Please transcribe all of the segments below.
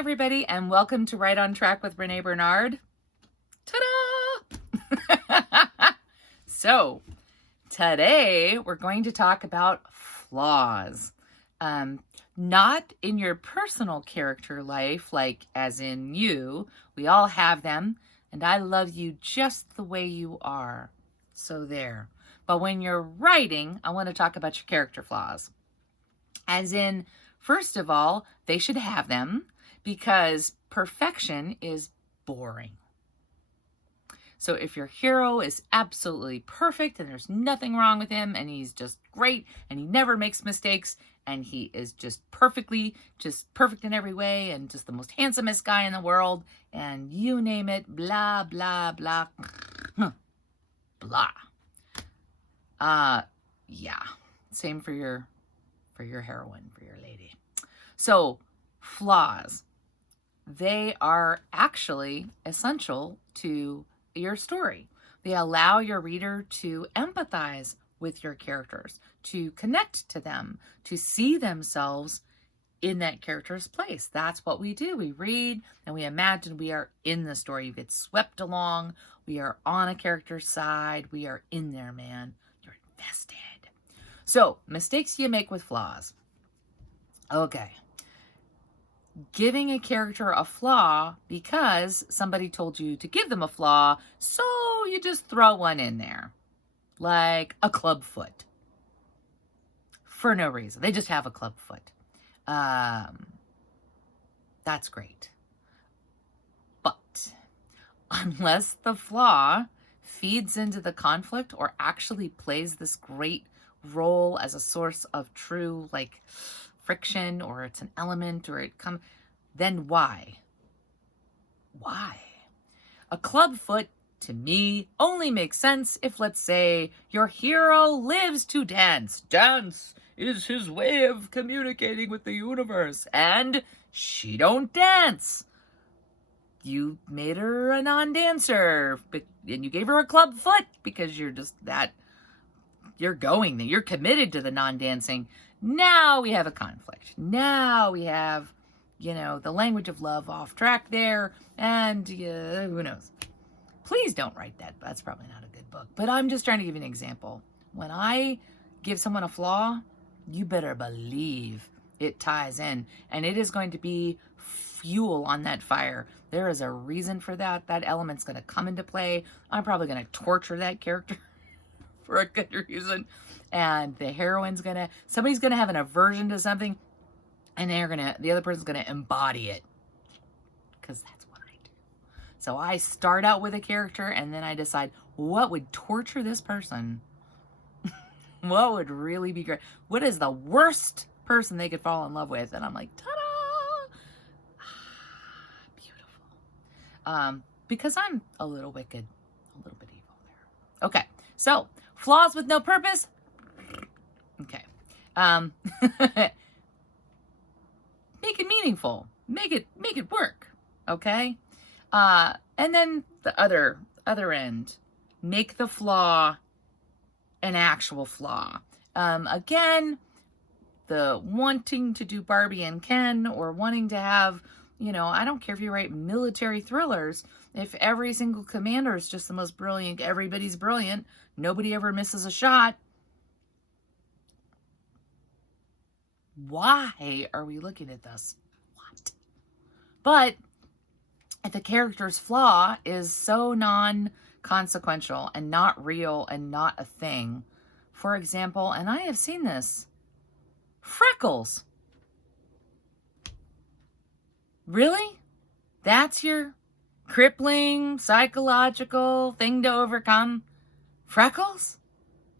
everybody, and welcome to Write on Track with Renee Bernard. Ta-da! So, today we're going to talk about flaws. Not in your personal character life, like as in you. We all have them, and I love you just the way you are. So there. But when you're writing, I want to talk about your character flaws. As in, first of all, they should have them because perfection is boring. So if your hero is absolutely perfect and there's nothing wrong with him and he's just great and he never makes mistakes and he is just perfect in every way and just the most handsomest guy in the world and you name it, blah, blah, blah, blah. Yeah, same for your heroine, for your lady. So flaws, they are actually essential to your story. They allow your reader to empathize with your characters, to connect to them, to see themselves in that character's place. That's what we do. We read and we imagine we are in the story. You get swept along. We are on a character's side. We are in there, man. You're invested. So, mistakes you make with flaws. Okay. Giving a character a flaw because somebody told you to give them a flaw, so you just throw one in there. Like a club foot. For no reason. They just have a club foot. That's great. But unless the flaw feeds into the conflict or actually plays this great role as a source of true, like, friction, or it's an element, or then why? Why? A club foot, to me, only makes sense if, let's say, your hero lives to dance. Dance is his way of communicating with the universe, and she don't dance. You made her a non-dancer, and you gave her a club foot because you're just that, you're going there. You're committed to the non-dancing. Now we have a conflict. Now we have, the language of love off track there, and who knows. Please don't write that. That's probably not a good book. But I'm just trying to give you an example. When I give someone a flaw, you better believe it ties in, and it is going to be fuel on that fire. There is a reason for that. That element's going to come into play. I'm probably going to torture that character for a good reason. And the heroine's somebody's gonna have an aversion to something, and the other person's gonna embody it. Because that's what I do. So I start out with a character, and then I decide what would torture this person. What would really be great? What is the worst person they could fall in love with? And I'm like, ta-da! Beautiful. Because I'm a little wicked, a little bit evil there. Okay, so flaws with no purpose. Okay. Make it meaningful. Make it work. Okay? And then the other end. Make the flaw an actual flaw. Again, the wanting to do Barbie and Ken, or wanting to have, I don't care if you write military thrillers, if every single commander is just the most brilliant, everybody's brilliant, nobody ever misses a shot. Why are we looking at this? What? But if the character's flaw is so non-consequential and not real and not a thing, for example, and I have seen this, freckles. Really? That's your crippling psychological thing to overcome? Freckles?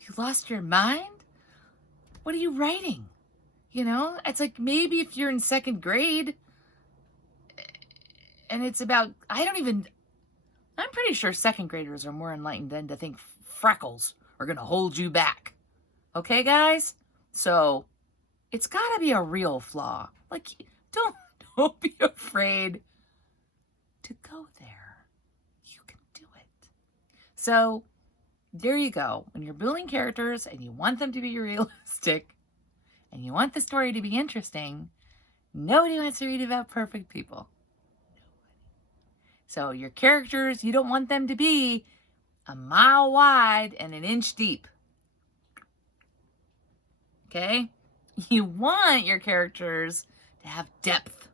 You lost your mind? What are you writing? It's like maybe if you're in second grade and it's about, I'm pretty sure second graders are more enlightened than to think freckles are going to hold you back. Okay, guys? So it's got to be a real flaw. Like, don't be afraid to go there. You can do it. So there you go. When you're building characters and you want them to be realistic, and you want the story to be interesting, Nobody wants to read about perfect people. So your characters, you don't want them to be a mile wide and an inch deep. Okay? You want your characters to have depth.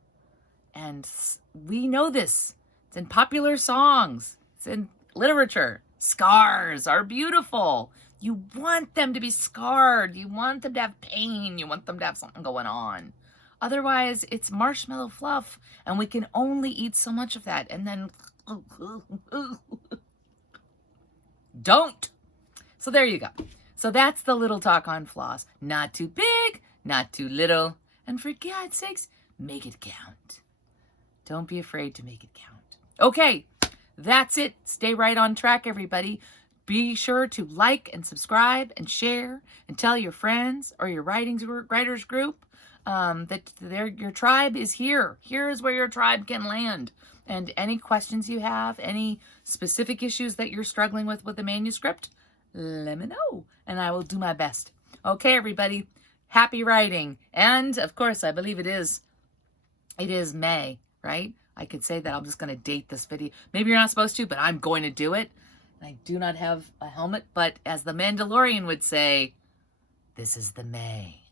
And we know this. It's in popular songs. It's in literature. Scars are beautiful. You want them to be scarred. You want them to have pain. You want them to have something going on. Otherwise, it's marshmallow fluff, and we can only eat so much of that. And then, don't. So there you go. So that's the little talk on flaws. Not too big, not too little. And for God's sakes, make it count. Don't be afraid to make it count. Okay, that's it. Stay right on track, everybody. Be sure to like and subscribe and share and tell your friends or your writers group that your tribe is here. Here is where your tribe can land. And any questions you have, any specific issues that you're struggling with the manuscript, let me know, and I will do my best. Okay, everybody, happy writing. And, of course, I believe it is May, right? I could say that. I'm just going to date this video. Maybe you're not supposed to, but I'm going to do it. I do not have a helmet, but as the Mandalorian would say, this is the May.